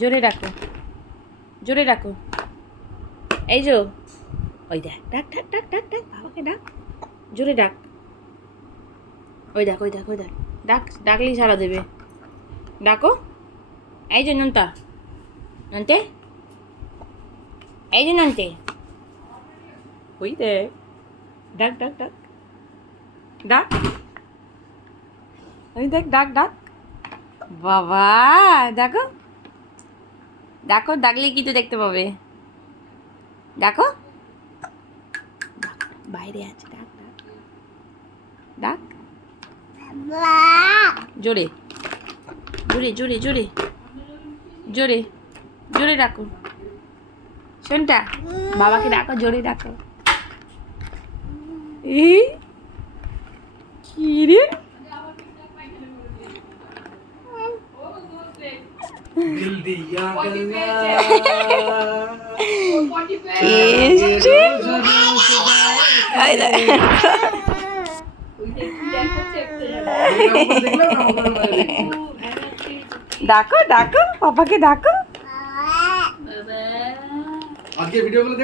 জোরে ডাকো, জোরে ডাকো। এই যো, ওই দেখ, ডাক ডাক ডাক ডাক ডাক, বাবাকে ডাক, জোরে ডাক। ওই দেখ, ওই দেখ, ওই দেখ, ডাক, ডাকলেই সাড়া দেবে। ডাকো। এই যে নন্তা, নন্তে, এই যে নন্তে, ওই দেখ, ডাক ডাক ডাক ডাক, ওই দেখ, ডাক ডাক। বাবা দেখো, দেখো, ডাকলে কি তো দেখতে পাবে। দেখো, বাইরে আছে, ডাক ডাক ডাক, জোরে জোরে জোরে জোরে জোরে জোরে ডাকো। শোনটা, বাবাকে ডাকো, জোরে ডাকো। এই কি রে, दिल दिया गल्ला ডাকো ডাকো, পাপাকে ডাকো। আজকে ভিডিও